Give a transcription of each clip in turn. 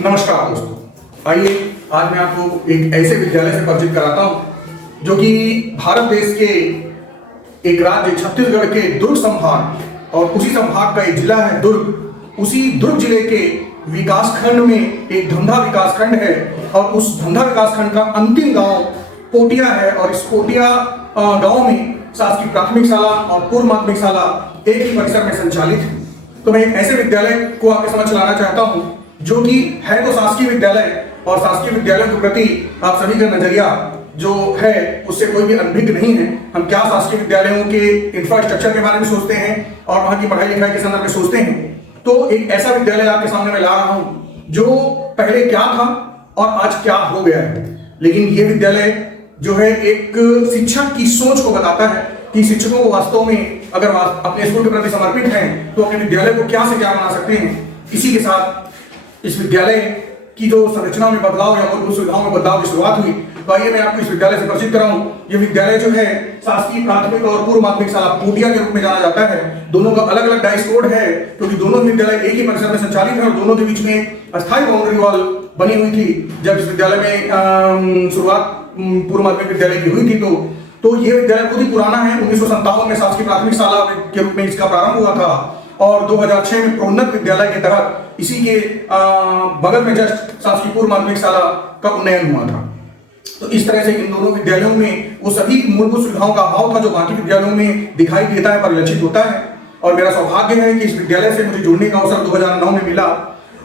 नमस्कार दोस्तों, आइए आज मैं आपको एक ऐसे विद्यालय से परिचित कराता हूं जो कि भारत देश के एक राज्य छत्तीसगढ़ के दुर्ग संभाग और उसी संभाग का एक जिला है दुर्ग। उसी दुर्ग जिले के विकास खंड में एक धमधा विकास खंड है और उस धमधा विकास खंड का अंतिम गांव पोटिया है और इस पोटिया गांव में शासकीय प्राथमिक शाला और पूर्व माध्यमिक शाला एक ही परिसर में संचालित है। तो मैं एक ऐसे विद्यालय को आपके समझ लाना चाहता हूं जो कि है तो शासकीय विद्यालय और शासकीय विद्यालयों के प्रति आप सभी का नजरिया जो है उससे कोई भी अनभिज्ञ नहीं है। हम क्या शासकीय विद्यालयों के इंफ्रास्ट्रक्चर के बारे में सोचते हैं और वहां की पढ़ाई लिखाई के संदर्भ में सोचते हैं। तो एक ऐसा विद्यालय आपके सामने मैं ला रहा हूं जो पहले क्या था और आज क्या हो गया है। लेकिन ये विद्यालय जो है एक शिक्षक की सोच को बताता है कि शिक्षकों को वास्तव में अगर अपने स्कूल के प्रति समर्पित हैं तो अपने विद्यालय को क्या से क्या बना सकते हैं। इसी के साथ इस विद्यालय की जो संरचना में बदलाव या मूलभूत सुविधाओं में बदलाव की शुरुआत हुई। तो आइए मैं आपको इस विद्यालय से परिचित कराऊं। ये विद्यालय जो है शासकीय प्राथमिक और पूर्व माध्यमिक शाला पोटिया के रूप में जाना जाता है। दोनों का अलग अलग डाइस कोड है क्योंकि दोनों विद्यालय एक ही परिसर में संचालित है और दोनों के बीच में अस्थायी बाउंड्री वॉल बनी हुई थी। जब इस विद्यालय में शुरुआत पूर्व माध्यमिक विद्यालय की हुई थी तो ये विद्यालय बहुत ही पुराना है। 1957 में शासकीय प्राथमिक शाला के रूप में इसका प्रारंभ हुआ था और 2006 में प्रोन्नत विद्यालय के तहत इसी के बगल में जस्ट शासकीय पूर्व माध्यमिक शाला का उन्नयन हुआ था। तो इस तरह से इन दोनों विद्यालयों में वो सभी मूलभूत सुविधाओं का अभाव था जो बाकी विद्यालयों में दिखाई देता है, परिलक्षित होता है। और मेरा सौभाग्य है कि इस विद्यालय से मुझे जुड़ने का अवसर 2009 में मिला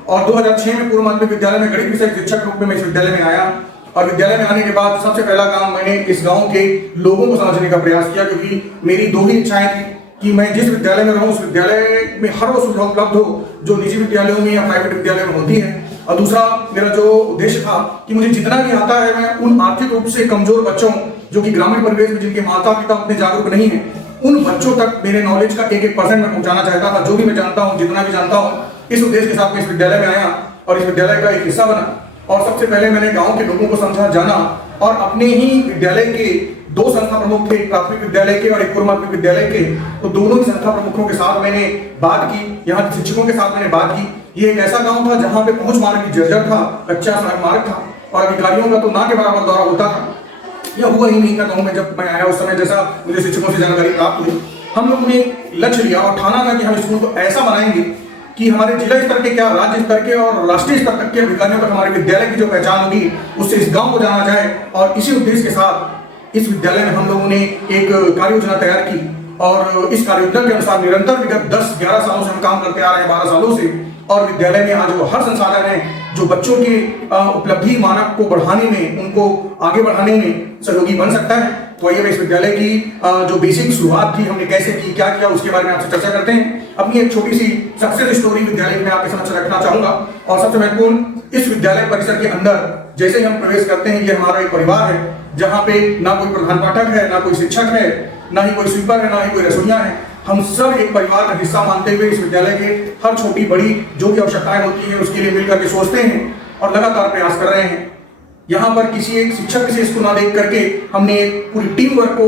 और 2006 में पूर्व माध्यमिक विद्यालय में गणित विषय शिक्षक रूप में मैं इस विद्यालय में आया। और विद्यालय में आने के बाद सबसे पहला काम मैंने इस गांव के लोगों को समझने का प्रयास किया क्योंकि मेरी दो ही इच्छाएं थी कि मैं जिस विद्यालय में रहूं उस विद्यालय में हर वो सुविधा उपलब्ध हो जो निजी विद्यालयों में या प्राइवेट विद्यालय में होती है। और दूसरा मेरा जो उद्देश्य था कि मुझे जितना भी आता है मैं उन आर्थिक रूप से कमजोर बच्चों जो कि ग्रामीण परिवेश में जिनके माता पिता उतने जागरूक नहीं है उन बच्चों तक मेरे नॉलेज का 1% में पहुंचाना चाहता था। जो भी मैं जानता हूँ, जितना भी जानता हूँ, इस उद्देश्य के साथ मैं इस विद्यालय में आया और इस विद्यालय का एक हिस्सा बना। और सबसे पहले मैंने गांव के लोगों को समझा, जाना और अपने ही विद्यालय के दो संस्था प्रमुख थे, प्राथमिक विद्यालय के और एक पूर्व माध्यमिक विद्यालय के। तो दोनों ही संस्था प्रमुखों के साथ मैंने बात की, यहाँ शिक्षकों के साथ मैंने बात की। ये एक ऐसा गांव था जहाँ पे पहुंच मार्ग की जर्जर था, कच्चा सड़क मार्ग था और अधिकारियों का तो ना के बराबर दौरा होता था। यह हुआ ही नहीं था गाँव में। जब मैं आया उस समय जैसा मुझे शिक्षकों से जानकारी प्राप्त हुई, हम लोगों ने लक्ष्य लिया और ठाना था कि हम स्कूल को ऐसा बनाएंगे कि हमारे जिला स्तर के क्या राज्य स्तर के और राष्ट्रीय स्तर तक के अधिकारियों तक हमारे विद्यालय की जो पहचान होगी उससे इस गांव को जाना जाए। और इसी उद्देश्य के साथ इस विद्यालय में हम लोगों ने एक कार्य योजना तैयार की और इस कार्य योजना के अनुसार निरंतर विगत 10-11 सालों से हम काम करते आ रहे हैं, 12 सालों से। और विद्यालय में आज वो हर संसाधन है जो बच्चों के उपलब्धि मानक को बढ़ाने में, उनको आगे बढ़ाने में सहयोगी बन सकता है। तो आइए इस विद्यालय की जो बेसिक शुरुआत थी, हमने कैसे की, क्या किया, उसके बारे में आपसे चर्चा करते हैं। अपनी एक छोटी सी सक्सेस स्टोरी विद्यालय में आपके समक्ष रखना चाहूंगा। और सबसे महत्वपूर्ण, इस विद्यालय परिसर के अंदर जैसे हम प्रवेश करते हैं, ये हमारा एक परिवार है जहाँ पे ना कोई प्रधान पाठक है, ना कोई शिक्षक है, ना ही कोई स्वीपर है, ना ही कोई रसोइया है। हम सब एक परिवार का हिस्सा मानते हुए इस विद्यालय के हर छोटी बड़ी जो भी आवश्यकताएं होती है उसके लिए मिलकर के सोचते हैं और लगातार प्रयास कर रहे हैं। यहाँ पर किसी एक शिक्षक से इसको ना देख करके हमने एक पूरी टीम वर्क को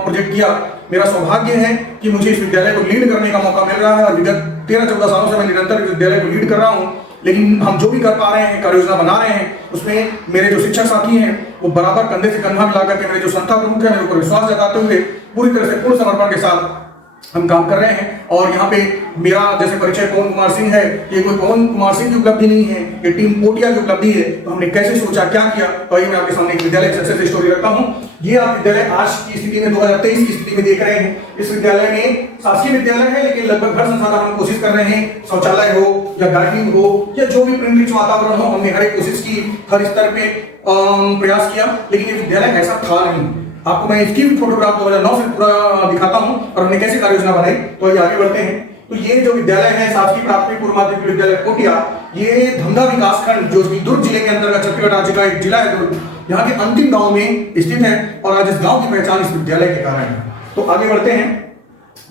प्रोजेक्ट किया। मेरा सौभाग्य है कि मुझे इस विद्यालय को लीड करने का मौका मिल रहा है और विगत 13-14 सालों से मैं निरंतर इस विद्यालय को लीड कर रहा हूँ। लेकिन हम जो भी कर पा रहे हैं, कार्य योजना बना रहे हैं, उसमें मेरे जो शिक्षक साथी हैं वो बराबर कंधे से कंधा मिलाकर के मेरे जो संस्था प्रमुख है मेरे ऊपर विश्वास जताते हुए पूरी तरह से पूर्ण समर्पण के साथ हम काम कर रहे हैं। और यहाँ पे मेरा जैसे परिचय पवन कुमार सिंह है, ये कोई पवन कुमार सिंह की उपलब्धि नहीं है, ये टीम पोटिया की उपलब्धि है। तो हमने कैसे सोचा, क्या किया, तो ये मैं आपके सामने एक विद्यालय सक्सेस स्टोरी रखता हूँ। ये आप विद्यालय आज की स्थिति में 2023 की स्थिति में देख रहे हैं। इस विद्यालय में शासकीय विद्यालय है लेकिन लगभग हर संसाधन हम कोशिश कर रहे हैं, शौचालय हो या गार्डनिंग हो या जो भी प्रिंट वातावरण हो, हमने हर एक कोशिश की, हर स्तर पे प्रयास किया। लेकिन ये विद्यालय ऐसा था नहीं। आपको मैं इसकी भी फोटोग्राफ 2009 से पूरा दिखाता हूं और हमने कैसे कार्य योजना बनाई। तो ये आगे बढ़ते हैं। तो ये जो विद्यालय है शासकीय प्राथमिक पूर्व माध्यमिक विद्यालय पोटिया, ये धमधा विकास खंड जो कि दुर्ग जिले के अंतर्गत छत्तीसगढ़ राज्य का एक जिला है दुर्ग, यहाँ के अंतिम गांव में स्थित है और आज इस गांव की पहचान इस विद्यालय के कारण है। तो आगे बढ़ते हैं।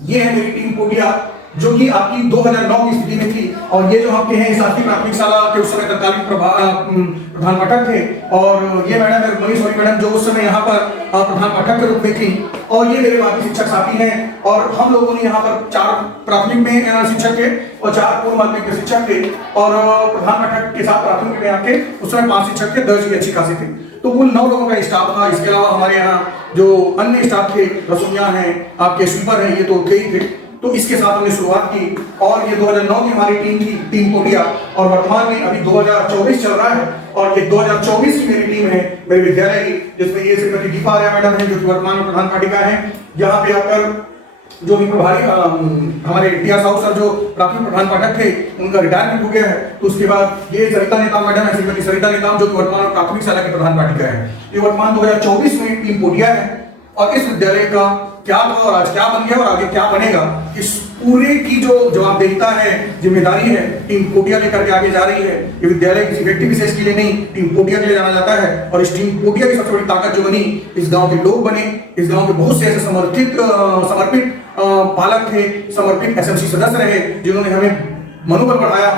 ये है मेरी टीम पोटिया जो कि आपकी 2009 की स्थिति में थी। और ये जो आपके हैं शासकीय प्राथमिक शाला के उस समय तत्कालीन प्रधान पाठक थे, और ये मैडम मनीषवरी मैडम जो उस समय यहाँ पर प्रधान पाठक के रूप में थी। और ये मेरे बाकी शिक्षक साथी हैं, और हम लोगों ने यहाँ पर 4 प्राथमिक में शिक्षक थे और 4 पूर्व माध्यमिक में शिक्षक थे, और प्रधान पाठक के साथ प्राथमिक में आके उस समय 5 शिक्षक थे, दर्ज की अच्छी खासी थी। तो कुल 9 लोगों का स्टाफ था। इसके अलावा हमारे यहाँ जो अन्य स्टाफ थे, रसोइया हैं, आपके स्वीपर हैं, ये तो थे ही थे। तो इसके साथ हमने शुरुआत की, और ये 2009 की हमारी टीम थी, टीम कोडिया। और वर्तमान में अभी 2024 चल रहा है, और ये 2024 की मेरी टीम है मेरे विद्यालय की, जिसमें ये श्रीमती दीपा आर्या मैडम है, जो कि वर्तमान में प्रधान पाठिका है। यहाँ पे आकर जो भी प्रभारी हमारे टीआर साहू सर जो प्राथमिक प्रधान पाठक थे, उनका रिटायरमेंट हो गया है। तो उसके बाद ये सरिता नेताम मैडम है, श्रीमती सरिता नेताम, जो कि वर्तमान में प्राथमिक शाला की प्रधान पाठिका है। ये वर्तमान 2024 में टीम कोडिया है। और इस विद्यालय का क्या था और आज क्या बन गया और आगे क्या बनेगा, इस पूरे की जो जवाबदेहिता है, जिम्मेदारी है, टीम कोडिया लेकर के आगे जा रही है। ये विद्यालय किसी व्यक्ति विशेष के लिए नहीं, टीम कोडिया के लिए जाना जाता है। और इस टीम कोडिया की सबसे बड़ी ताकत जो बनी, इस गांव के लोग बने। इस गांव के बहुत से ऐसे समर्पित पालक थे, समर्पित एसएमसी सदस्य रहे, जिन्होंने हमें मनोबल बढ़ाया,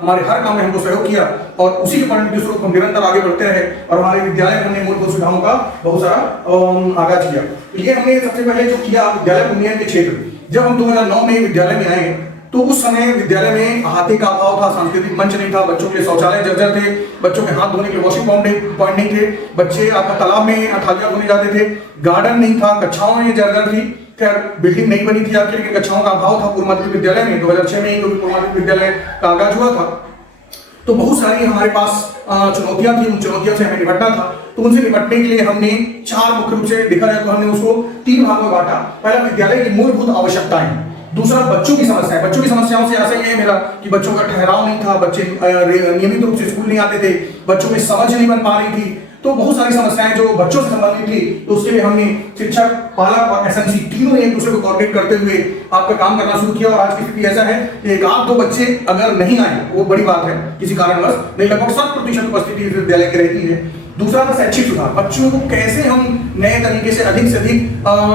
हमारे हर काम में हमको सहयोग किया, और उसी के परिणाम स्वरूप हम निरंतर आगे बढ़ते रहे। और हमारे विद्यालय में हमने मूलभूत सुविधाओं का बहुत सारा आगाज किया। तो ये हमने सबसे पहले जो किया, विद्यालय उन्नयन के क्षेत्र। जब हम 2009 में विद्यालय में आए, तो उस समय विद्यालय में अहाते का अभाव था, सांस्कृतिक मंच नहीं था, बच्चों के लिए शौचालय जर्जर थे, बच्चों के हाथ धोने के लिए वॉशिंग पॉइंट नहीं थे, बच्चे आपका तालाब में थालियां धोने जाते थे, गार्डन नहीं था, कक्षाओं में जर्जर थी। खैर बिल्डिंग नहीं बनी थी आपके, लेकिन कक्षाओं का अभाव था पूर्व माध्यमिक विद्यालय में। 2006 में ही क्योंकि पूर्व माध्यमिक विद्यालय का आगाज हुआ था, तो बहुत सारी हमारे पास चुनौतियां थी। उन चुनौतियों से हमें निपटना था। तो उनसे निपटने के लिए हमने 4 मुख्य रूप से देखा जाए तो हमने उसको 3 भागों में बांटा। पहला, विद्यालय की मूलभूत आवश्यकताएं। दूसरा, बच्चों की समस्याएं। बच्चों की समस्याओं से ऐसा ही है मेरा कि बच्चों का ठहराव नहीं था, बच्चे नियमित रूप से स्कूल नहीं आते थे, बच्चों में समझ नहीं बन पा रही थी। तो बहुत सारी समस्याएं जो बच्चों से संबंधित थी, तो उसके लिए हमने शिक्षक, पालक और एसएमसी तीनों एक दूसरे को कोऑर्डिनेट करते हुए आपका काम करना शुरू किया। और आज की स्थिति ऐसा है कि 1-2 बच्चे अगर नहीं आए, वो बड़ी बात है, किसी कारणवश नहीं, लगभग 100% उपस्थिति विद्यालय की रहती है। दूसरा था शैक्षिक सुधार। बच्चों को कैसे हम नए तरीके से अधिक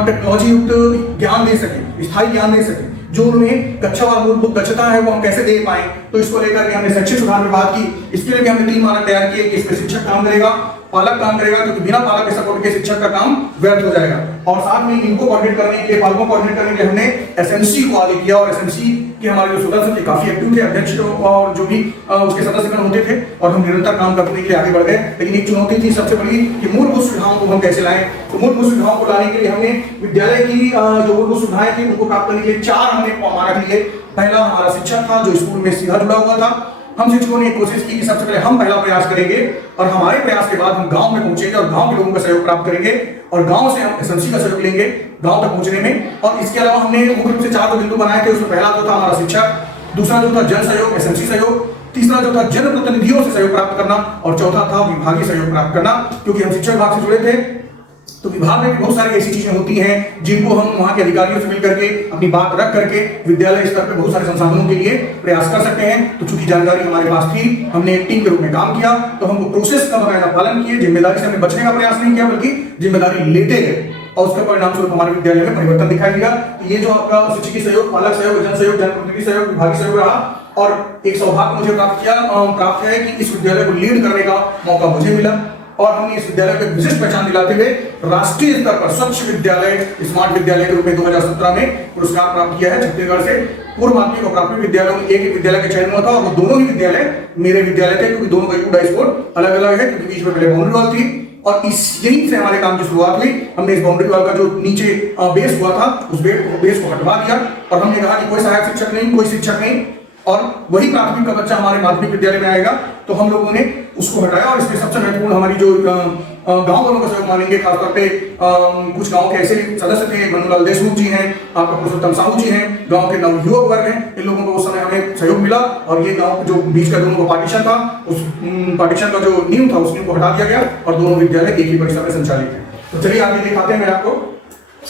टेक्नोलॉजी युक्त ज्ञान दे सकें, स्थायी ज्ञान दे सकें, जो उन्हें कक्षा और मूलभूत दक्षता है वो हम कैसे दे पाए। तो इसको लेकर के हमने शैक्षिक सुधार में बात की। इसके लिए भी हमने 3 मानक तैयार किए कि इसमें शिक्षक काम करेगा, पालक काम करेगा, क्योंकि बिना पालक के सपोर्ट के शिक्षक का काम व्यर्थ हो जाएगा। और साथ में इनको कोऑर्डिनेट करने के लिए, पालकों को कोऑर्डिनेट करने के लिए हमने एसएमसी को आगे किया। और एसएमसी के हमारे जो सदस्य थे काफी एक्टिव थे, अध्यक्ष और जो भी उसके सदस्यगण होते थे, और हम निरंतर काम करने के लिए आगे बढ़ गए। लेकिन एक चुनौती थी सबसे बड़ी कि मूलभूत सुविधाओं को हम कैसे लाएं। तो मूलभूत सुविधाओं को लाने के लिए हमने विद्यालय की जो मूलभूत सुविधाएं थी उनको प्राप्त करने के लिए 4 हमने मानक लिए। पहला हमारा शिक्षक था, जो स्कूल में सीधा जुड़ा हुआ था। हम शिक्षकों ने कोशिश की कि सबसे पहले हम पहला प्रयास करेंगे, और हमारे प्रयास के बाद हम गांव में पहुंचेंगे और गांव के लोगों का सहयोग प्राप्त करेंगे, और गांव से हम एसएमसी का सहयोग लेंगे गांव तक पहुंचने में। और इसके अलावा हमने मुख्य रूप से 4 बिंदु बनाए थे। उसमें पहला जो था हमारा शिक्षक, दूसरा जो था जन सहयोग, एसएमसी सहयोग, तीसरा जो था जनप्रतिनिधियों से सहयोग प्राप्त करना, और चौथा था विभागीय सहयोग प्राप्त करना। क्योंकि हम शिक्षा विभाग से जुड़े थे, तो विभाग में भी बहुत सारी ऐसी चीजें होती हैं जिनको हम वहां के अधिकारियों से मिलकर के अपनी बात रख करके विद्यालय स्तर पर बहुत सारे संसाधनों के लिए प्रयास कर सकते हैं। तो चूंकि जानकारी हमारे पास थी, हमने एक टीम के रूप में काम किया। तो हमको प्रोसेस का बकायदा पालन किए, जिम्मेदारी से हमने बचने का प्रयास नहीं किया, बल्कि जिम्मेदारी लेते गए, और उसके परिणाम स्वरूप हमारे विद्यालय में परिवर्तन दिखाई दिया। तो ये जो आपका शिक्षक सहयोग, पालक सहयोग, जन सहयोग, जनप्रतिनिधि सहयोग, विभागीय सहयोग रहा। और एक सौभाग्य मुझे प्राप्त है कि इस विद्यालय को लीड करने का मौका मुझे मिला, और हमने इस विद्यालय को विशिष्ट पहचान दिलाते हुए राष्ट्रीय स्तर पर स्वच्छ विद्यालय, स्मार्ट विद्यालय के रूप में 2017 में पुरस्कार प्राप्त किया है। छत्तीसगढ़ से पूर्व माध्यमिक और प्राथमिक विद्यालयों में एक विद्यालय का चयन हुआ था, और वो दोनों ही विद्यालय मेरे विद्यालय थे, क्योंकि दोनों का डाइस कोड अलग अलग है, क्योंकि बीच में पहले बाउंड्री वॉल थी। और यहीं से हमारे काम की शुरुआत हुई। हमने इस बाउंड्री वॉल का जो नीचे बेस हुआ था, उस बेस को हटवा दिया, और हमने कहा कि कोई सहायक शिक्षक नहीं, कोई शिक्षक नहीं, और वही प्राथमिक का बच्चा हमारे माध्यमिक विद्यालय में आएगा। तो हम लोगों ने उसको हटाया। और इसमें सबसे महत्वपूर्ण हमारी जो गांव वालों का सहयोग मानेंगे, खासतौर पे कुछ गांव के ऐसे सदस्य थे, मनुलाल देशमुख जी हैं, आपका पुरुषोत्तम साहू जी हैं, गांव के नवयुवक वर्ग हैं, इन लोगों को उस समय हमें सहयोग मिला। और ये गांव जो बीच का दोनों का पार्टीशन था, उस पार्टीशन का जो नींव था, उस नींव को हटा दिया गया, और दोनों विद्यालय एक ही परिसर में संचालित है। तो चलिए आगे दिखाते हैं मैं आपको।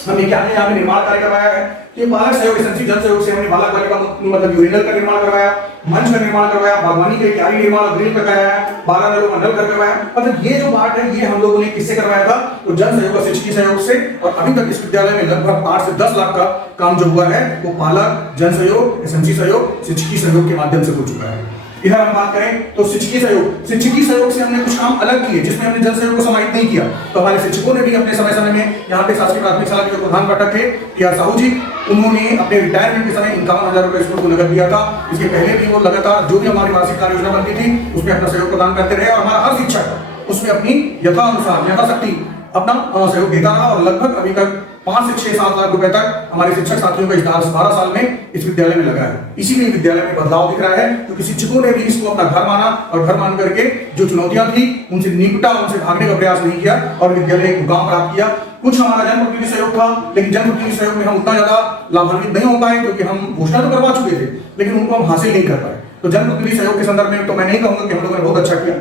हमने क्या है यहाँ पे निर्माण कार्य करवाया है कि बालक सहयोग एजेंसी जन सहयोग से हमने बालक बालिका मतलब यूरिनल का निर्माण करवाया, मंच का निर्माण करवाया, बागवानी के क्यारी निर्माण और ग्रिल का कराया है, 12 नलों का नल कर करवाया। मतलब ये जो पार्ट है ये हम लोगों ने किससे करवाया था? तो जन सहयोग और शिक्षकी सहयोग से। और अभी तक इस विद्यालय में लगभग 8 से 10 लाख का काम जो हुआ है वो पालक, जन सहयोग, एजेंसी सहयोग, शिक्षकी सहयोग के माध्यम से हो चुका है। इधर हम बात करें तो शिक्षकी सहयोग से हमने कुछ काम अलग किए जिसमें हमने जन सहयोग को समाहित नहीं किया। तो हमारे शिक्षकों ने भी अपने समय समय में यहाँ पे शासकीय प्राथमिक शाला के जो प्रधान पाठक थे टी.आर. साहू जी, उन्होंने अपने रिटायरमेंट के समय 51,000 रुपए स्कूल को नगद दिया था। इसके पहले भी वो लगातार जो भी हमारी मासिक कार्य योजना बनती थी उसमें अपना सहयोग प्रदान करते रहे और हमारा हर शिक्षक उसमें अपनी यथानुसार यथाशक्ति अपना सहयोग देता रहा। और लगभग अभी तक 5 से 6-7 लाख रुपए तक हमारे शिक्षक साथियों का इस 12 साल में इस विद्यालय में लगा है। इसीलिए विद्यालय में बदलाव दिख रहा है क्योंकि शिक्षकों ने भी इसको अपना घर माना और घर मान करके जो चुनौतियां थी उनसे निपटा, उनसे भागने का प्रयास नहीं किया और विद्यालय को मुकाम प्राप्त किया। कुछ हमारा जनप्रतिनिधि सहयोग था, लेकिन जनप्रतिनिधि सहयोग में हम उतना ज्यादा लाभान्वित नहीं हो पाए क्योंकि हम घोषणा तो करवा चुके थे लेकिन उनको हम हासिल नहीं कर पाए। तो जनप्रतिनिधि सहयोग के संदर्भ में तो मैं नहीं कहूंगा कि हम लोगों ने बहुत अच्छा किया।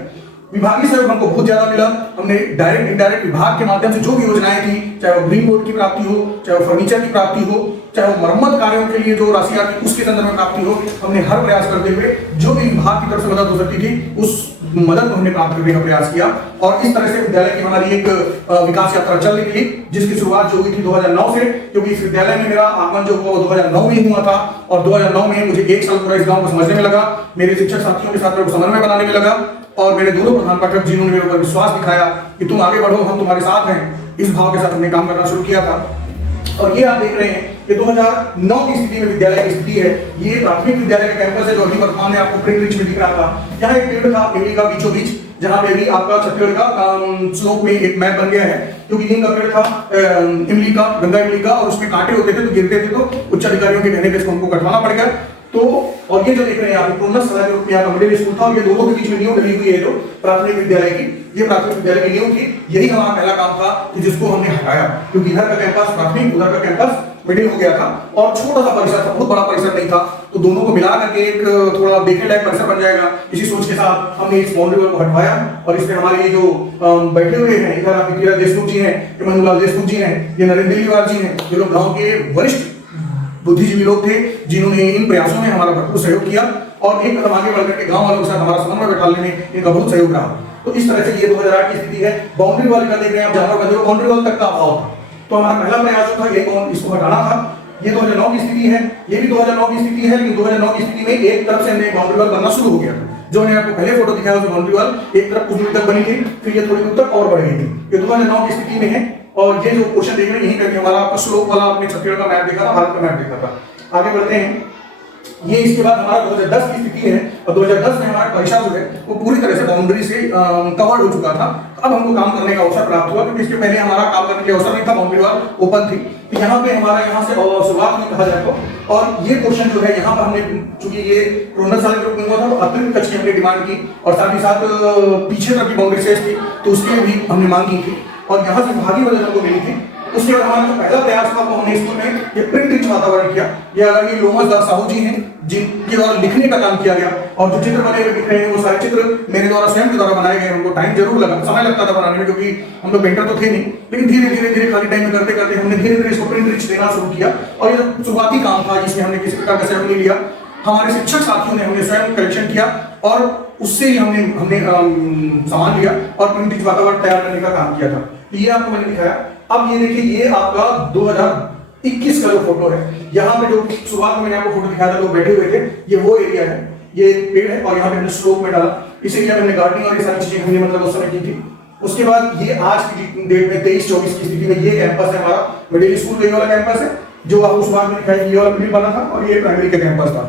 विभागीय सहयोग हमको बहुत ज्यादा मिला। हमने डायरेक्ट इनडायरेक्ट विभाग के माध्यम से जो भी योजनाएं थी, चाहे वो ग्रीन बोर्ड की प्राप्ति हो, चाहे वो फर्नीचर की प्राप्ति हो, चाहे वो मरम्मत कार्यों के लिए जो राशि आती उसके संदर्भ में प्राप्ति हो, हमने हर प्रयास करते हुए जो भी विभाग की तरफ से मदद हो सकती थी उस मदद को हमने प्राप्त करने का प्रयास किया। और इस तरह से विद्यालय की हमारी एक विकास यात्रा चल रही थी जिसकी शुरुआत जो हुई थी 2009 से, क्योंकि इस विद्यालय में मेरा आगमन जो हुआ 2009 में हुआ था और 2009 में मुझे 1 साल पूरा इस गांव को समझने में लगा, मेरे शिक्षक साथियों के साथ मेरे को समन्वय बनाने में लगा और मेरे दोनों प्रधान पाठक जिन्होंने मेरे ऊपर विश्वास दिखाया कि तुम आगे बढ़ो, हम तुम्हारे साथ हैं, इस भाव के साथ हमने काम करना शुरू किया था। और ये आप देख रहे हैं कि 2009 की स्थिति में विद्यालय की स्थिति है। ये प्राथमिक विद्यालय का कैंपस है जो अभी वर्तमान में आपको प्रिंट रिच में दिख रहा था। यहाँ एक पेड़ था इमली का बीचों बीच, जहाँ पे भी आपका छत्तीसगढ़ का स्लोप में एक मैप बन गया है क्योंकि नीम का पेड़ था इमली का, गंगा इमली का, और उसमें कांटे होते थे तो गिरते थे तो उच्च अधिकारियों के कहने पे इसको हमको कटवाना पड़ गया। तो और ये जो देख रहे हैं आप प्रोन्नत सभा के रूप में यहाँ मिडिल स्कूल था और ये दोनों के बीच में नींव डली हुई है जो प्राथमिक विद्यालय की, ये प्राथमिक विद्यालय की नींव थी। यही हमारा पहला काम था कि जिसको हमने हटाया क्योंकि इधर का कैंपस प्राथमिक, उधर का कैंपस मिडिल हो गया था और छोटा सा परिसर था, बहुत बड़ा परिसर नहीं था। तो दोनों को मिला करके एक थोड़ा देखने लायक परिसर बन जाएगा, इसी सोच के साथ हमने इस बाउंड्री वॉल को हटवाया। और इसमें हमारे ये जो बैठे हुए हैं, इधर आप कीर्ति देशमुख जी हैं, मनोलाल देशमुख जी हैं, ये नरेंद्र लीवार जी हैं, जो लोग गाँव के वरिष्ठ बुद्धिजीवी लोग थे जिन्होंने इन प्रयासों में हमारा भरपूर सहयोग किया और एक कदम आगे बढ़कर के गांव वालों के साथ हमारा समन्वय बैठाने में इनका बहुत सहयोग रहा। तो इस तरह से ये 2008 की स्थिति है। बाउंड्री वॉल का देख रहे हैं आप, जानवर बंदे बाउंड्री वॉल तक का अभाव था, तो हमारा पहला प्रयास था ये इसको हटाना था। ये 2009 की स्थिति है, ये भी 2009 की स्थिति है, लेकिन 2009 की स्थिति में एक तरफ से हमने बाउंड्री वॉल बनना शुरू हो गया। जो मैंने आपको पहले फोटो दिखाया था बाउंड्री वॉल एक तरफ कुछ दूर तक बनी थी, फिर ये थोड़ी दूर तक और बढ़ गई थी। ये 2009 की स्थिति में है और ये जो क्वेश्चन देख रहे हैं यही करके हमारा आपका स्लोप वाला आपने छत्तीसगढ़ का मैप देखा था, भारत का मैप देखा था। आगे बढ़ते हैं। ये इसके बाद हमारा 2010 की स्थिति है और 2010 में हमारा परिसर जो है वो पूरी तरह से बाउंड्री से कवर्ड हो चुका था। अब हमको काम करने का अवसर प्राप्त हुआ क्योंकि इसके पहले हमारा काम करने के अवसर नहीं था, बाउंड्री वॉल ओपन थी। तो यहाँ पे हमारा यहाँ से शुरुआत हुई कहा जाए तो, और ये क्वेश्चन जो है यहाँ पर हमने चूंकि ये प्रोन्नत साल के रूप में हुआ था तो अतिरिक्त कच्छ की हमने डिमांड की और साथ ही साथ पीछे तक की बाउंड्री शेष थी तो उसके लिए भी हमने मांग की थी और यहाँ से भागी मदद हमको मिली थी। उसके बाद हमारा जो पहला प्रयास था वो हमने स्कूल में ये प्रिंट रिच वातावरण किया। ये आदरणीय लोमस दास साहू जी हैं जिनके द्वारा लिखने का काम किया गया और जो चित्र बने हुए दिख रहे हैं वो सारे चित्र मेरे द्वारा स्वयं के द्वारा बनाए गए। हमको टाइम जरूर लगा, समय लगता था बनाने में क्योंकि हम लोग पेंटर तो थे नहीं, लेकिन धीरे धीरे धीरे खाली टाइम में करते करते हमने धीरे धीरे इसको प्रिंट रिच देना शुरू किया। और ये शुरुआती काम था जिसमें हमने किसी प्रकार का सहयोग नहीं लिया, हमारे शिक्षक साथियों ने हमने स्वयं कलेक्शन किया और उससे ही हमने सामान लिया और प्रिंट रिच वातावरण तैयार करने का काम किया था। ये आपको मैंने दिखाया। अब ये देखिए ये आपका 2021 का जो फोटो है, यहाँ पे जो शुरुआत में मैंने आपको फोटो दिखाया था लोग बैठे हुए थे, ये वो एरिया है, ये पेड़ है और यहाँ पे हमने स्लोप में डाला। इस एरिया में हमने गार्डनिंग और ये सारी चीजें हमने मतलब उस समय की थी। उसके बाद ये आज की डेट में 23-24 की स्थिति में ये कैंपस है हमारा मिडिल स्कूल वाला कैंपस है जो आपको शुरुआत में दिखाई, ये वाला मिडिल बना था और ये प्राइमरी का कैंपस था।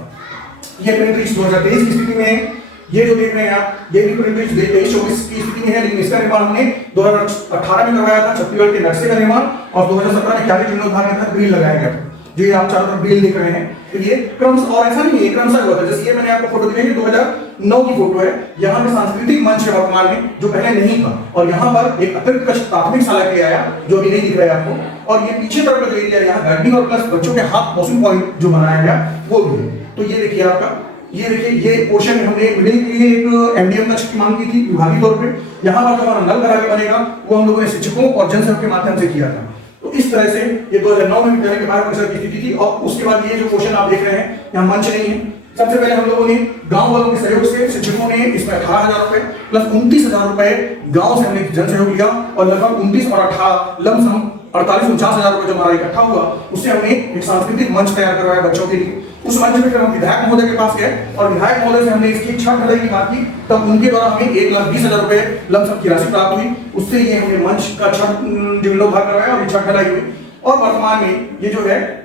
ये प्रिंट रिच 2023 की स्थिति में है। ये जो देख रहे हैं आप ये भी प्रिंट रिच 23-24 की स्थिति में है, लेकिन इसका निर्माण हमने 2018 में करवाया था छत्तीसगढ़ के नक्शे का निर्माण और 2017 में क्यारी जीर्णोद्धार के तहत ग्रिल लगाया गया था। जो ये आप चारों तरफ ग्रिल देख रहे हैं तो ये क्रम और ऐसा नहीं है क्रमशः हुआ था। जैसे ये मैंने आपको फोटो दिखाई 2009 की फोटो है, यहाँ पे सांस्कृतिक मंच है वर्तमान में जो पहले नहीं था और यहाँ पर एक अतिरिक्त कक्ष प्राथमिक शाला के आया जो अभी नहीं दिख रहा है आपको। और ये पीछे तरफ का जो एरिया यहाँ गार्डनिंग और प्लस बच्चों के हाथ वॉशिंग पॉइंट जो बनाया गया वो भी है। तो ये देखिए आपका ये देखिए ये पोर्शन हमने मिडिल के लिए एक एमडीएम कक्ष की मांग की थी विभागीय तौर पे। यहाँ पर जो हमारा नल घर आगे बनेगा वो हम लोगों ने शिक्षकों और जन सहयोग के माध्यम से किया था। तो इस तरह से ये 2009 में विद्यालय के बाहर परिसर की स्थिति थी। और उसके बाद ये जो क्वेश्चन आप देख रहे हैं, यहाँ मंच नहीं है। सबसे पहले हम लोगों ने गांव वालों के सहयोग से शिक्षकों ने इसमें 18,000 रुपए प्लस 29,000 रुपए गांव से हमने जन सहयोग लिया और लगभग 29 और 18 लमसम 48-49,000 रुपए जो हमारा इकट्ठा हुआ, उससे हमने एक सांस्कृतिक मंच तैयार करवाया बच्चों के लिए। उस मंच में फिर हम विधायक महोदय के पास गए और विधायक महोदय से हमने इसकी छठ ढलाई की बात की, तब उनके द्वारा हमें 1,20,000 रुपए लमसम की राशि प्राप्त हुई। उससे ये हमने मंच का छठ जीर्णोद्धार करवाया और ये छठ ढलाई हुई। और वर्तमान में ये जो है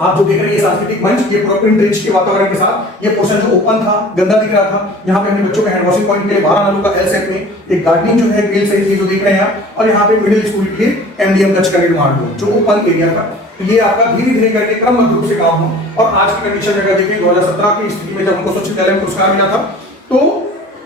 आप जो देख रहे हैं, ये सांस्कृतिक मंच, ये पूरा प्रिंट रिच के वातावरण के साथ, ये पोर्शन जो ओपन था, गंदा दिख रहा था, यहाँ पे हमने बच्चों के हैंड वॉशिंग पॉइंट के लिए 12 नलों का एल शेप में एक गार्डनिंग जो है ग्रिल सहित ये जो देख रहे हैं आप, और यहाँ पे मिडिल स्कूल के लिए एमडीएम कक्ष का निर्माण हुआ जो ओपन एरिया था। तो ये आपका धीरे धीरे करके क्रमबद्ध रूप से काम हो। और आज की कंडीशन अगर देखें 2017 की स्थिति में जब हमको स्वच्छ विद्यालय में पुरस्कार मिला था, तो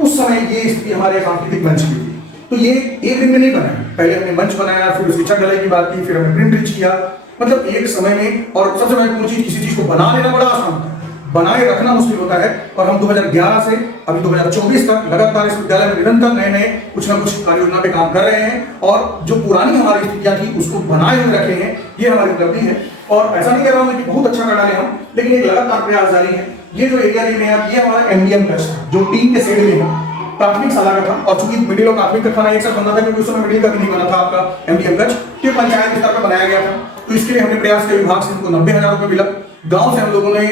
उस समय ये स्थिति हमारे सांस्कृतिक मंच की थी। तो ये एक दिन में नहीं बना, पहले हमने मंच बनाया, फिर उसकी छठ ढलाई की बात की, फिर हमने प्रिंट रिच किया, मतलब एक समय में। और सबसे महत्वपूर्ण चीज, किसी चीज को बना लेना बड़ा आसान होता है, बनाए रखना मुश्किल होता है। और हम 2011 से अभी 2024 तक लगातार इस विद्यालय में निरंतर नए नए कुछ ना कुछ कार्य योजना पे काम कर रहे हैं और जो पुरानी हमारी स्थितियां थी उसको बनाए हुए रखे हैं, ये हमारी उपलब्धि है। और ऐसा नहीं कह रहा हूं कि बहुत अच्छा कर डाले हम, लेकिन एक लगातार प्रयास जारी है। ये जो एरिया देख रहे हैं आप, ये हमारा एमडीएम कक्ष जो टीम के सेड में है, प्राथमिक शाला का था। और चूंकि मिडिल और प्राथमिक का खाना एक साथ बनता था, क्योंकि उस समय मिडिल का भी नहीं बना था आपका एमडीएम कक्ष, तो पंचायत स्तर पर बनाया गया था। तो इसके लिए हमने प्रयास किया, विभाग से हमको 90,000 रुपए मिला। गांव से हम लोगों ने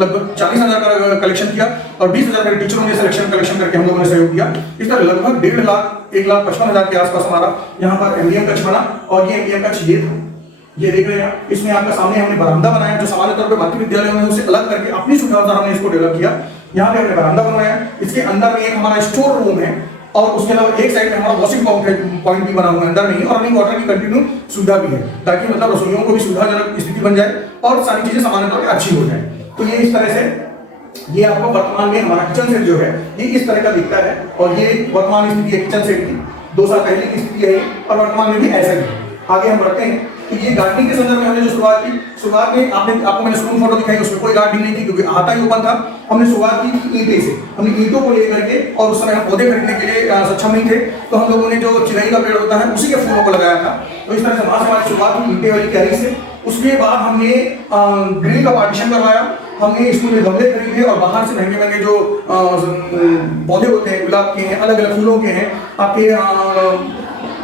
लगभग 40,000 का कलेक्शन किया और 20,000 मेरे टीचरों ने सिलेक्शन कलेक्शन करके हम लोगों ने सहयोग किया। इस तरह लगभग 1.5 लाख 1,55,000 के आसपास हमारा यहाँ पर एमडीएम कक्ष बना। और ये एमडीएम कक्ष ये था, ये देख रहे हैं, इसमें आपका सामने हमने बरामदा बनाया जो सामान्य तौर पर बाकी विद्यालयों में उसे अलग करके अपनी सुविधा अनुसार हमने इसको डेवलप किया। यहाँ पे हमने बरामदा बनवाया, इसके अंदर में एक हमारा स्टोर रूम है और उसके अलावा एक साइड में हमारा वॉशिंग पॉइंट भी बना हुआ है अंदर में ही, और रनिंग वाटर की कंटिन्यू सुविधा भी है, ताकि मतलब रसोइयों को भी सुविधाजनक स्थिति बन जाए और सारी चीजें सामान्य तौर पर अच्छी हो जाए। तो ये इस तरह से ये आपको वर्तमान में हमारा किचन सेट जो है ये इस तरह का दिखता है। और ये वर्तमान स्थिति है किचन सेट की, 2 साल पहले की स्थिति है और वर्तमान में भी ऐसा ही है। आगे हम बढ़ते हैं। तो ये गार्डनिंग के संदर्भ में हमने जो शुरुआत की, शुरुआत में आपको मैंने स्कूल फोटो दिखाई, उसमें कोई गार्डनिंग नहीं थी क्योंकि आता ही ओपन था। हमने शुरुआत की ईंटे से, हमने ईंटों को लेकर के, और उस समय हम पौधे खरीदने के लिए सक्षम नहीं थे, तो हम लोगों ने जो चिरई का पेड़ होता है उसी के फूलों को लगाया था। तो इस तरह से वहां से हमारी शुरुआत हुई ईंटे वाली क्यारी से। उसके बाद हमने ग्रिल का पार्टीशन करवाया, हमने स्कूल में गमले खरीदे और बाहर से महंगे महंगे जो पौधे होते हैं, गुलाब के हैं, अलग अलग फूलों के हैं, आपके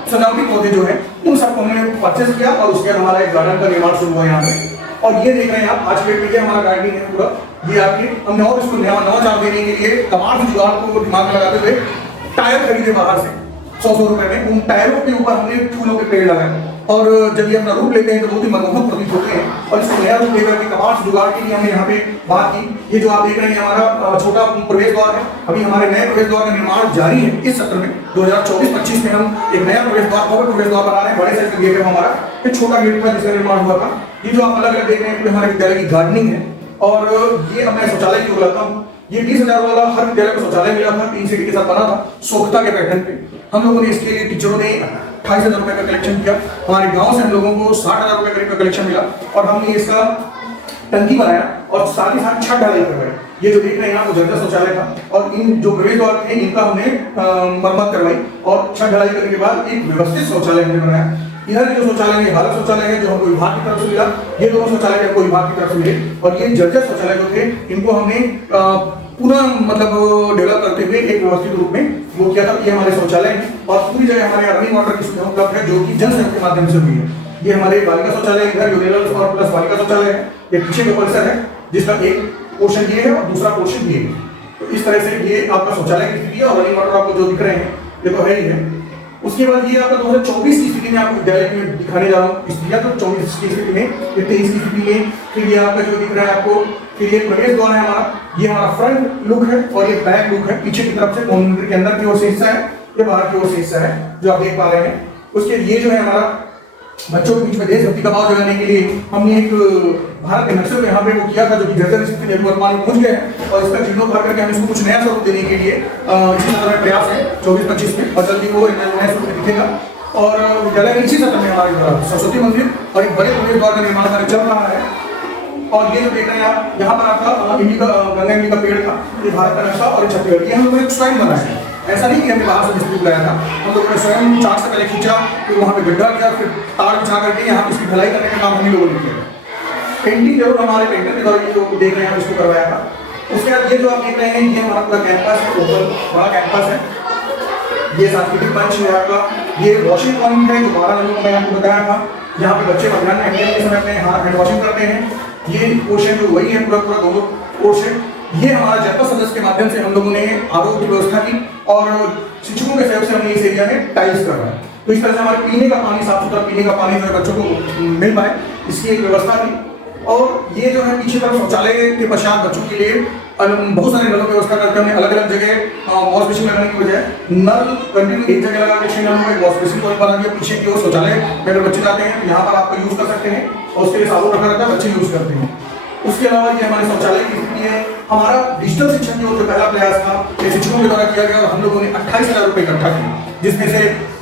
सजावटी पौधे जो है उन सबको हमने परचेज किया और उसके बाद हमारा एक गार्डन का निर्माण शुरू हुआ यहाँ पे। और ये देख रहे हैं आप, आज के डेट में ये हमारा गार्डनिंग है पूरा। ये आपके हमने और इसको नवा चाव देने के लिए कमाल की जुगाड़ को दिमाग में लगाते हुए टायर खरीदे बाहर से 100 रुपए में। उन टायरों के ऊपर हमने फूलों के पेड़ लगाए और जब ये अपना रूप लेते हैं तो बहुत ही मनमोहक प्रतीत होते हैं। और इसको नया रूप लेकर के कमाल से जुगाड़ के लिए हमने यहाँ पे बात की। ये जो आप देख रहे हैं हमारा छोटा प्रवेश द्वार है, अभी हमारे नए प्रवेश द्वार का निर्माण जारी है। इस सत्र में 2024-25 में हम एक नया प्रवेश द्वार बना रहे हैं। बड़े साइज का गेट है हमारा, एक छोटा गेट था जिसका निर्माण हुआ था। ये जो आप अलग अलग देख रहे हैं हमारे विद्यालय की गार्डनिंग है। और ये मैं शौचालय की बोलाता हूँ, ये 20,000 वाला हर विद्यालय को शौचालय मिला था, 3 सीढ़ी के साथ बना था सोखता के पैटर्न पे। हम लोगों ने इसके लिए टीचरों ने 28,000 रुपए का कलेक्शन किया। हमारे गांव से हम लोगों को 60,000 रुपए करीब का कलेक्शन मिला और हमने इसका टंकी बनाया और साथ ही साथ छत ढलाई करवाई। ये जो देख रहे हैं आप, वो जर्जर शौचालय था और इन जो प्रवेश द्वार थे इनका हमने मरम्मत करवाई और छत ढलाई करने के बाद एक व्यवस्थित शौचालय हमने बनाया। इधर जो शौचालय है बालक शौचालय है जो हमको विभाग की तरफ से मिला। ये दोनों शौचालय हमको विभाग की तरफ से मिले और ये जर्जर शौचालय जो थे इनको हमने पूरा मतलब डेवलप करते हुए एक व्यवस्थित रूप में वो किया था। ये हमारे शौचालय है और पूरी जगह हमारे रनिंग वाटर की सुविधा उपलब्ध है जो कि जन सहयोग के माध्यम से हुई है। ये हमारे बालिका शौचालय इधर यूनिवर्सल और प्लस बालिका शौचालय है। ये पीछे का परिसर है जिसका एक पोर्शन ये है और दूसरा पोर्शन ये है। तो इस तरह से ये आपका शौचालय की स्थिति है और रनिंग वाटर आपको जो दिख रहे हैं ये तो है ही है। उसके बाद ये आपका 2024 की स्थिति में आपको विद्यालय में दिखाने जा रहा हूँ स्थितियाँ। तो 24 की स्थिति में, ये 23 की स्थिति में, फिर ये आपका जो दिख रहा है आपको, फिर ये प्रवेश द्वार है हमारा, ये हमारा फ्रंट लुक है और ये बैक लुक है। पीछे की तरफ से मंदिर के अंदर की ओर से हिस्सा है, ये बाहर की ओर से हिस्सा है जो आप देख पा रहे हैं। उसके ये जो है हमारा बच्चों के बीच में देशभक्ति का भाव जगाने के लिए हमने एक भारत के नक्शे में यहाँ पे वो किया था जो कि जर्जर स्थिति में वर्तमान में पहुंच गए हैं और इसका जीर्णोद्धार करके हम इसको कुछ नया स्वरूप देने के लिए इसी सत्र में प्रयास है 24-25 में और जल्दी वो नया स्वरूप दिखेगा। और विद्यालय में इसी सत्र में हमारे सरस्वती मंदिर और एक बड़े प्रवेश द्वार का निर्माण कार्य चल रहा है। और ये जो देख रहे हैं आप, यहाँ पर आपका गंगा इमली का पेड़ था, ये भारत का नक्शा और छत्तीसगढ़, ये हम लोग एक स्वाइन बनाया है। ऐसा नहीं कि हमने बाहर से मिस्त्री बुलाया था, हम लोगों ने स्वयं चाक से पहले खींचा, फिर वहाँ पे गड्ढा किया, फिर तार बिछा करके यहाँ इसकी ढलाई करने का काम हम ही लोगों ने किया। पेंटिंग जरूर हमारे पेंटर के द्वारा जो देख रहे हैं हम इसको करवाया था। उसके बाद ये जो आप देख रहे हैं ये हमारा पूरा कैंपस है, ओपन बड़ा कैंपस है। ये सांस्कृतिक मंच है आपका, ये वॉशिंग पॉइंट है जो 12 नंबर मैंने आपको बताया था, जहाँ पे बच्चे मध्याह्न एंगल के समय अपने हाथ हैंड वॉशिंग करते हैं। ये पोर्शन जो वही है पूरा दोनों पोर्शन। ये हमारा जनपद सदस्य के माध्यम से हम लोगों ने आरोग्य की व्यवस्था की और शिक्षकों के सहयोग से हमने इस एरिया में टाइल्स करवाया। तो इस तरह से हमारे पीने का पानी, साफ सुथरा पीने का पानी जो है बच्चों को मिल पाए, इसकी एक व्यवस्था थी। और ये जो है पीछे तरफ शौचालय के पश्चात बच्चों के लिए बहुत सारे नलों की व्यवस्था करके हमने अलग अलग जगह वॉश बेसिन लगाने की बजाय नल कंटिन्यू एक जगह लगा के 6 नलों में वॉश बेसिन को बना दिया। पीछे की ओर शौचालय में अगर बच्चे जाते हैं तो यहाँ पर आपको यूज कर सकते हैं और उसके लिए साबुन रखा रहता है, बच्चे यूज करते हैं। उसके अलावा ये हमारे शौचालय की स्थिति है। हमारा डिजिटल शिक्षण जो पहला प्रयास था ये शिक्षकों के द्वारा किया गया और हम लोगों ने 28,000 रुपये इकट्ठा किए, जिसमें से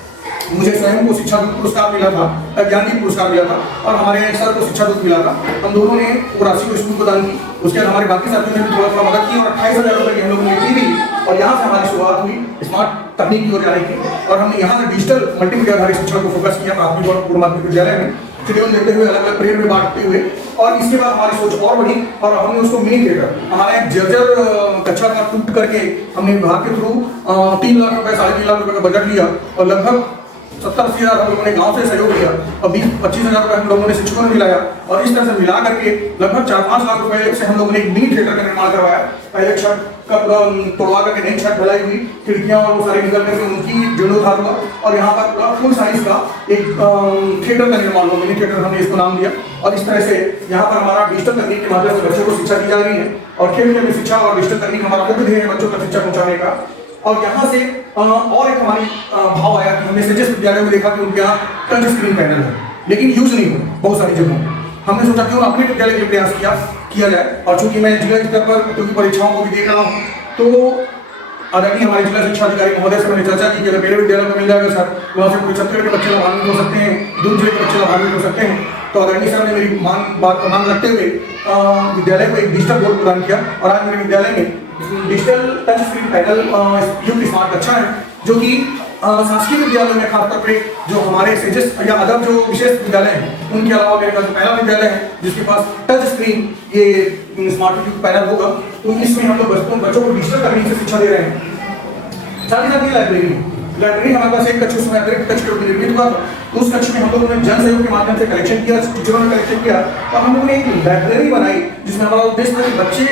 मुझे स्वयं को शिक्षा दूत पुरस्कार मिला था, ज्ञानदीप पुरस्कार मिला था और हमारे सर को शिक्षा दूत मिला था। हम दोनों ने वो राशि को स्कूल को दान की। उसके बाद हमारे बाकी साथियों ने भी थोड़ा थोड़ा मदद की और 28,000 रुपये की हम लोगों ने फी दी और यहाँ से हमारी शुरुआत हुई स्मार्ट तकनीक की ओर जाने की। और हमने यहाँ से डिजिटल मल्टीमीडिया आधारित शिक्षा को फोकस किया प्राथमिक और पूर्व माध्यमिक विद्यालय में, शेड्यूल देते हुए अलग अलग पीरियड में बांटते हुए। और इसके बाद हमारी सोच और बढ़ी और हमने उसको मिनी थिएटर, हमारा एक जर्जर कच्चा का टूट करके हमने विभाग के थ्रू 3 लाख रुपए 3.5 लाख रुपए का बजट लिया और लगभग 70-80 हज़ार हम लोगों ने गांव से सहयोग दिया और 20-25 हज़ार रुपये हम लोगों ने शिक्षकों ने मिलाया और इस तरह से मिला करके लगभग 4-5 लाख रुपए से हम लोगों ने एक मिनी थिएटर का निर्माण करवाया। पहले छत का तोड़वा करके नई छत ढलाई हुई, खिड़कियां और वो सारे निकल करके उनकी जीर्णोद्धार हुआ और यहाँ पर पूरा फुल साइज का एक थिएटर का निर्माण हुआ, मिनी थिएटर हमने इसको नाम दिया। और इस तरह से यहाँ पर हमारा डिजिटल तकनीक के माध्यम से बच्चों को शिक्षा दी जा रही है और खेल में शिक्षा और डिजिटल तकनीक हमारा मुख्य ध्येय है बच्चों तक शिक्षा पहुँचाने का। और यहाँ से और एक हमारी भाव आया कि हमने सेजेस विद्यालय में देखा कि उनके यहाँ टच स्क्रीन पैनल है लेकिन यूज नहीं हो बहुत सारी जगहों। हमने सोचा क्यों अपने विद्यालय के प्रयास किया जाए। और चूंकि मैं जिला स्तर पर क्योंकि परीक्षाओं को भी देख रहा हूँ तो आदरणीय हमारे जिला शिक्षा अधिकारी महोदय से मैंने चर्चा की कि अगर मेरे विद्यालय में मिल जाएगा सर, वहाँ से पूरे छत्तीसगढ़ के बच्चे लाभान्वित हो सकते हैं, दूर जिले के बच्चे लाभान्वित हो सकते हैं। तो आदरणीय सर ने मेरी मांग रखते हुए विद्यालय को एक डिजिटल बोर्ड प्रदान किया और आज मेरे विद्यालय में डिजिटल टच स्क्रीन पैनल युक्त स्मार्ट कक्षा है, जो कि शासकीय विद्यालय में खासतौर पे जो हमारे सेजेस या अदर जो विशेष विद्यालय हैं उनके अलावा मेरे पास पहला विद्यालय है जिसके पास टच स्क्रीन ये स्मार्ट युक्त पैनल होगा। तो इसमें हम लोग बच्चों को डिजिटल तकनीक से शिक्षा दे रहे हैं। साथ ही साथ ये लाइब्रेरी हमारे पास एक कक्ष उसमें अतिरिक्त कक्ष निर्मित हुआ था। तो उस कक्ष में हम लोगों ने जन सहयोग के माध्यम से कलेक्शन किया, टीचरों ने कलेक्शन किया और हम लोगों ने एक लाइब्रेरी बनाई जिसमें हमारा उद्देश्य था कि बच्चे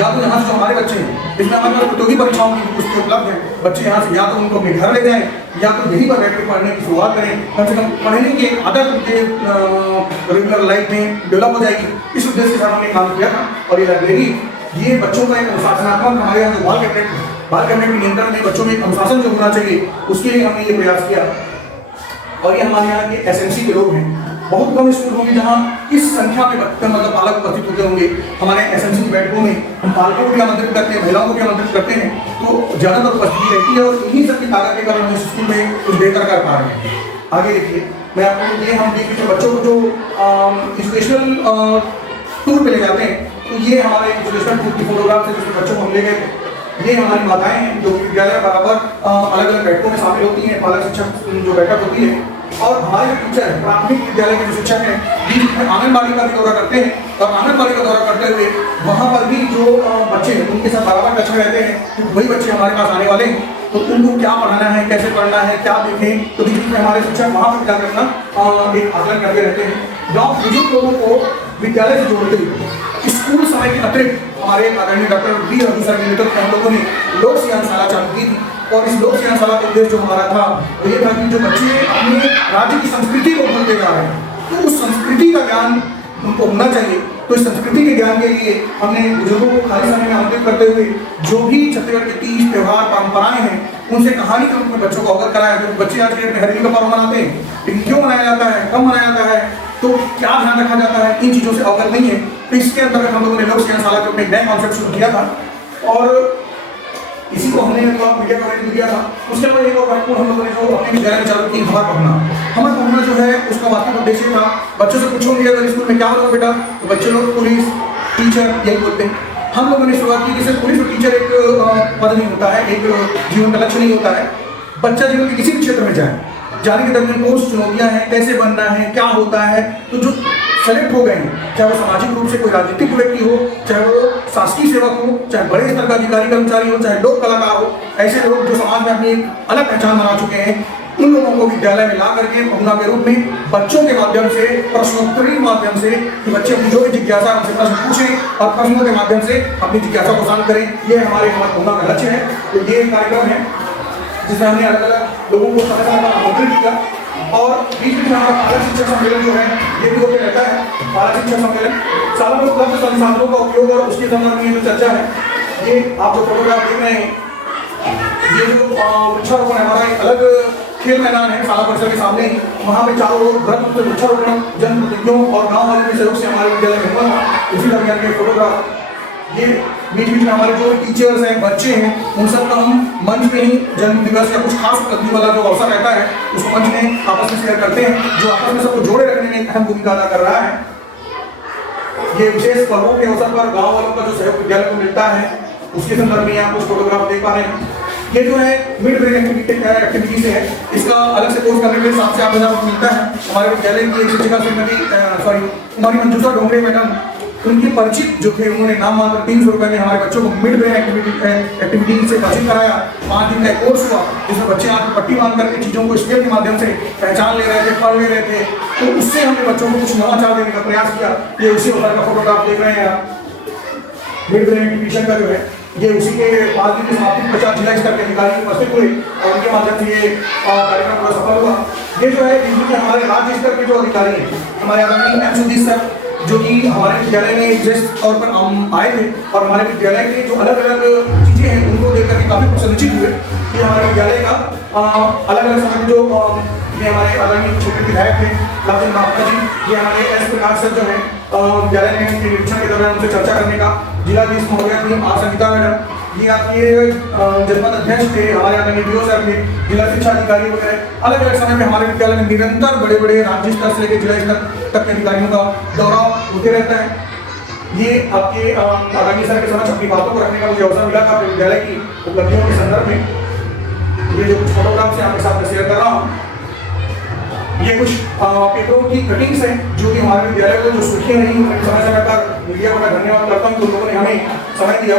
या तो यहाँ से जो हमारे बच्चे हैं जिसमें हमारे पास प्रतियोगी परीक्षाओं की पुस्तकें उपलब्ध है, बच्चे यहाँ से या तो उनको अपने घर ले जाएं या तो यहीं पर बैठकर पढ़ने की शुरुआत करें, कम से कम पढ़ने की आदत रेगुलर लाइफ में डेवलप हो जाएगी। इस उद्देश्य के साथ हमने काम किया था। और ये लाइब्रेरी ये बच्चों का एक अनुशासनात्मक हमारे यहाँ जो बाल कैबिनेट के नियंत्रण में बच्चों में एक अनुशासन जो होना चाहिए उसके लिए हमने ये प्रयास किया। और ये हमारे यहाँ के एसएमसी के लोग हैं, बहुत कम स्कूल होंगे जहाँ इस संख्या में मतलब पालक उपस्थित होते होंगे। हमारे एसएमसी की बैठकों में हम पालकों को भी आमंत्रित करते हैं, महिलाओं को भी आमंत्रित करते हैं, तो ज़्यादातर उपस्थिति रहती है और इन्हीं सबकी ताकत के कारण हम इस स्कूल में कुछ बेहतर कर पा रहे हैं। आगे देखिए मैं आपको ये हम देखिए बच्चों को जो एजुकेशनल टूर पे ले जाते हैं तो ये हमारे एजुकेशनल टूर की फोटोग्राफ से जिसमें बच्चों को हम ले गए। ये हमारी माताएं हैं जो विद्यालय बराबर अलग अलग बैठकों में शामिल होती हैं, पालक शिक्षक जो बैठक होती है। और हमारे जो टीचर है प्राथमिक विद्यालय के जो शिक्षक हैं बीच में आंगनबाड़ी का भी दौरा करते हैं और आंगनबाड़ी का दौरा करते हुए वहाँ पर भी जो बच्चे हैं उनके साथ बराबर टच में रहते हैं तो वही बच्चे हमारे पास आने वाले हैं तो उनको क्या पढ़ाना है, कैसे पढ़ना है, क्या देखें, तो बीच में हमारे शिक्षक वहाँ पर जाकर अपना एक आकलन करते रहते हैं। गाँव बुजुर्ग लोगों को विद्यालय से जोड़ते हुए स्कूल समय के अतिरिक्त हमारे आदरणीय डॉक्टर बी रवि सर के नेतृत्व में हम लोगों ने लोक सियानशाला चालू की थी। और इस लोक सियानशाला का उद्देश्य जो हमारा था वो ये था कि जो बच्चे अपने राज्य की संस्कृति को भूलते जा रहे हैं तो उस संस्कृति का ज्ञान उनको होना चाहिए। तो इस संस्कृति के ज्ञान के लिए हमने बुजुर्गों को खाली समय में आमंत्रित करते हुए जो भी छत्तीसगढ़ के तीज त्योहार परंपराएं हैं उनसे कहानी के रूप में बच्चों को अवगत कराया। जो बच्चे आज के डेट में हरेली का पर्व मनाते हैं लेकिन क्यों मनाया जाता है, कब मनाया जाता है, तो क्या ध्यान रखा जाता है, इन चीज़ों से अवगत नहीं है। तो इसके अंतर्गत हम लोगों ने लोक सियानशाला के ऊपर एक नया कॉन्सेप्ट शुरू किया था और इसी को हमने मीडिया कवरेज में दिया था। उसके बाद एक और महत्वपूर्ण हम लोगों ने जो अपने विद्यालय में चालू की हमारा पढ़ना जो है उसका वास्तविक उद्देश्य था। बच्चों से पूछोगे अगर स्कूल में क्या होगा बेटा तो बच्चे लोग पुलिस टीचर यही बोलते हैं। हम लोगों ने शुरुआत की कि सिर्फ पुलिस और टीचर एक पद नहीं होता है, एक जीवन का लक्ष्य नहीं होता है। बच्चा जीवन के किसी भी क्षेत्र में जाने के दरमियान कौन सी चुनौतियां हैं, कैसे बनना है, क्या होता है, तो जो सेलेक्ट हो गए हैं, चाहे वो सामाजिक रूप से कोई राजनीतिक व्यक्ति हो, चाहे वो शासकीय सेवक हो, चाहे बड़े स्तर का अधिकारी कर्मचारी हो, चाहे लोक कलाकार हो, ऐसे लोग जो समाज में अपनी अलग पहचान बना चुके हैं, उन लोगों को विद्यालय में ला करके भूमिका के रूप में बच्चों के माध्यम से, प्रश्नोत्तरी के माध्यम से, कि बच्चे अपनी जो भी जिज्ञासा उनसे प्रश्न पूछें और प्रश्नों के माध्यम से अपनी जिज्ञासा को शांत करें। ये हमारे भूमिका का लक्ष्य है। तो ये कार्यक्रम है जिसमें हमने अलग अलग लोगों को समय समय पर आमंत्रित किया और बीच बीच में हमारा पालक शिक्षक सम्मेलन जो है ये भी होते रहता है। पालक शिक्षक सम्मेलन सालों में उपलब्ध संसाधनों का उपयोग और उसके संबंध में जो चर्चा है, ये आप जो फोटोग्राफ देख रहे हैं, ये जो वृक्षारोपण हमारा एक अलग खेल मैदान है शाला परिसर के सामने ही, वहाँ पे चारों ओर वृक्षारोपण जनप्रतिनिधियों और गाँव वालों के सहयोग से हमारे विद्यालय में हुआ था। उसी दरमियान के फोटोग्राफ ये बीच बीच में हमारे जो टीचर्स हैं, बच्चे हैं, उन सबका हम मंच में ही जन्म दिवस या कुछ खास उपलब्धि वाला जो अवसर रहता है उसको मंच में आपस में शेयर करते हैं, जो आपस में सबको जोड़े रखने में एक अहम भूमिका अदा कर रहा है। ये विशेष पर्वों के अवसर पर गाँव वालों का जो सहयोग विद्यालय को मिलता है, उसके संदर्भ में आप कुछ फोटोग्राफ देख पा रहे हैं। ये जो है मिड ब्रेन एक्टिविटी से है, इसका अलग से कोर्स करने के लिए 7 से 8 हज़ार मिलता है। हमारे विद्यालय की एक शिक्षिका श्रीमती कुमारी मंजूषा डोंगरे मैडम, उनके परिचित जो थे, उन्होंने नाम मात्र 300 रुपए में हमारे बच्चों को मिड ब्रेन एक्टिविटी से परिचित कराया। 5 दिन का कोर्स हुआ जिसमें बच्चे आंख में पट्टी बांध करके चीज़ों को स्केल के माध्यम से पहचान ले रहे थे, पढ़ ले रहे थे। तो उससे हमने बच्चों को कुछ नवाचार देने का प्रयास किया। ये उसी प्रकार का फोटोग्राफ देख रहे हैं आप। मिड ब्रेन एक्टिविटी का जो है ये उसी के 5 दिन की समाप्ति 50 जिला स्तर के अधिकारी उपस्थित हुए और उनके माध्यम से ये कार्यक्रम पूरा सफल हुआ। ये जो है इनके हमारे राज्य स्तर के जो अधिकारी हैं, हमारे आदरणीय एम सुधीर सर, जो कि हमारे विद्यालय में गेस्ट तौर पर हम आए थे और हमारे विद्यालय के जो अलग अलग चीज़ें हैं उनको देख करके काफ़ी प्रसन्नचित हुए कि हमारे विद्यालय का अलग अलग समय जो ये हमारे आदरणीय क्षेत्र विधायक थे लालचंद महात्मा जी, ये हमारे एस प्रकाश सर जो है विद्यालय में निरीक्षण के दौरान उनसे चर्चा करने का, जिलाधीश महोदय थी आर संगीता मैडम, ये आपके जनपद अध्यक्ष थे, हमारे यहाँ वीडियो सर थे, जिला शिक्षा अधिकारी वगैरह। अलग अलग समय में हमारे विद्यालय में निरंतर बड़े बड़े राज्य स्तर से लेकर जिला स्तर तक के अधिकारियों का दौरा होते रहता है। ये आपके आदरणीय सर के समक्ष अपनी बातों को रखने का मुझे अवसर मिला था अपने विद्यालय की उपलब्धियों के संदर्भ में। ये जो कुछ फोटोग्राफ से आपके साथ शेयर कर रहा हूँ, ये कुछ पेपरों की कटिंग्स हैं जो कि हमारे विद्यालय को जो सुर्खियाँ नहीं, समय समय पर मीडिया को मैं धन्यवाद करता हूँ कि उन लोगों ने हमें समय दिया।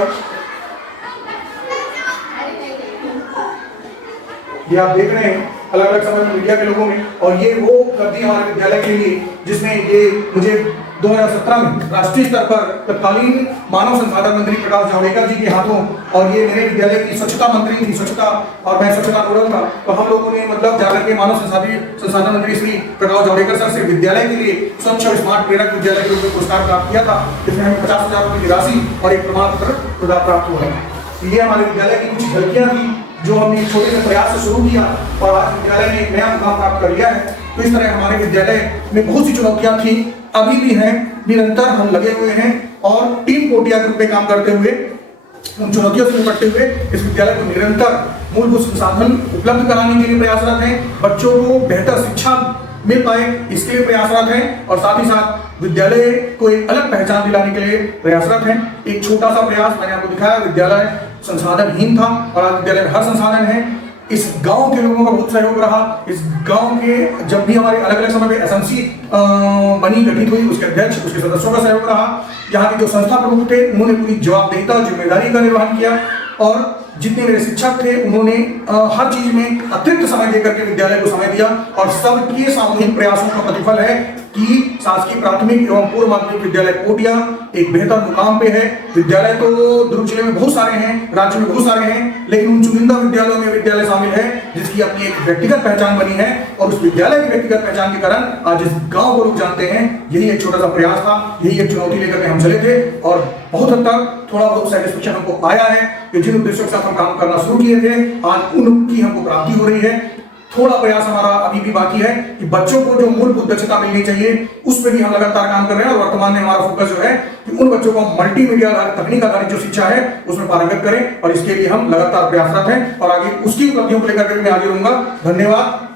ये आप देख रहे हैं अलग अलग समय में मीडिया के लोगों में, और ये वो उपलब्धि हमारे विद्यालय के लिए जिसमें ये मुझे 2017 में राष्ट्रीय स्तर पर तत्कालीन मानव संसाधन मंत्री प्रकाश जावड़ेकर जी के हाथों, और ये मेरे विद्यालय की स्वच्छता मंत्री थी, स्वच्छता और मैं स्वच्छता नोडल था, तो हम लोगों ने मतलब जाकर के मानव संसाधन मंत्री श्री प्रकाश जावड़ेकर सर से विद्यालय के लिए स्वच्छ और स्मार्ट प्रेरक विद्यालय के रूप में पुरस्कार प्राप्त किया था, जिसमें हमें 50,000 रुपये की राशि और एक प्रमाण पत्र प्राप्त हुआ है। ये हमारे विद्यालय की कुछ झलकियाँ थी जो हमने छोटे से प्रयास से शुरू किया और आज विद्यालय ने एक नया मुकाम प्राप्त कर लिया है। तो इस तरह हमारे विद्यालय में बहुत सी चुनौतियां थी, अभी भी हैं, निरंतर हम लगे हुए हैं और टीम कोटिया के रूप में काम करते हुए उन चुनौतियों से निपटते हुए इस विद्यालय को निरंतर मूलभूत संसाधन उपलब्ध कराने के लिए प्रयासरत हैं, बच्चों को बेहतर शिक्षा मिल पाए इसके लिए प्रयासरत हैं, और साथ ही साथ विद्यालय को एक अलग पहचान दिलाने के लिए प्रयासरत हैं। एक छोटा सा प्रयास मैंने आपको दिखाया, विद्यालय संसाधनहीन था और आज विद्यालय में हर संसाधन है। इस गांव के लोगों का बहुत सहयोग रहा। इस गांव के जब भी हमारे अलग अलग समय में एसएमसी बनी गठित हुई, उसके अध्यक्ष उसके सदस्यों का सहयोग रहा। यहाँ के जो संस्था प्रमुख थे उन्होंने पूरी जवाबदेहिता जिम्मेदारी का निर्वहन किया, और जितने मेरे शिक्षक थे उन्होंने हर चीज में अतिरिक्त समय देकर के विद्यालय को समय दिया, और सबके सामूहिक प्रयासों का प्रतिफल है कि शासकीय प्राथमिक एवं पूर्व माध्यमिक विद्यालय कोटिया एक बेहतर मुकाम पे है। विद्यालय तो दुर्ग जिले में बहुत सारे हैं, राज्य में बहुत सारे हैं, लेकिन उन चुनिंदा विद्यालयों में विद्यालय शामिल है जिसकी अपनी एक व्यक्तिगत पहचान बनी है, और उस विद्यालय की व्यक्तिगत पहचान के कारण आज इस गांव को लोग जानते हैं। यही एक छोटा सा प्रयास था, यही एक चुनौती लेकर के हम चले थे, और बहुत हद तक थोड़ा बहुत सेटिस्फेक्शन हमको आया है कि जिन उद्देश्यों के साथ हम काम करना शुरू किए थे आज उनकी हमको प्राप्ति हो रही है। थोड़ा प्रयास हमारा अभी भी बाकी है कि बच्चों को जो मूलभूत दक्षता मिलनी चाहिए उस पर भी हम लगातार काम कर रहे हैं, और वर्तमान में हमारा फोकस जो है कि उन बच्चों को मल्टीमीडिया आधारित तकनीक आधारित जो शिक्षा है उसमें पारंगत करें, और इसके लिए हम लगातार प्रयासरत हैं और आगे उसकी उपलब्धियों को लेकर के मैं आगे रहूंगा। धन्यवाद।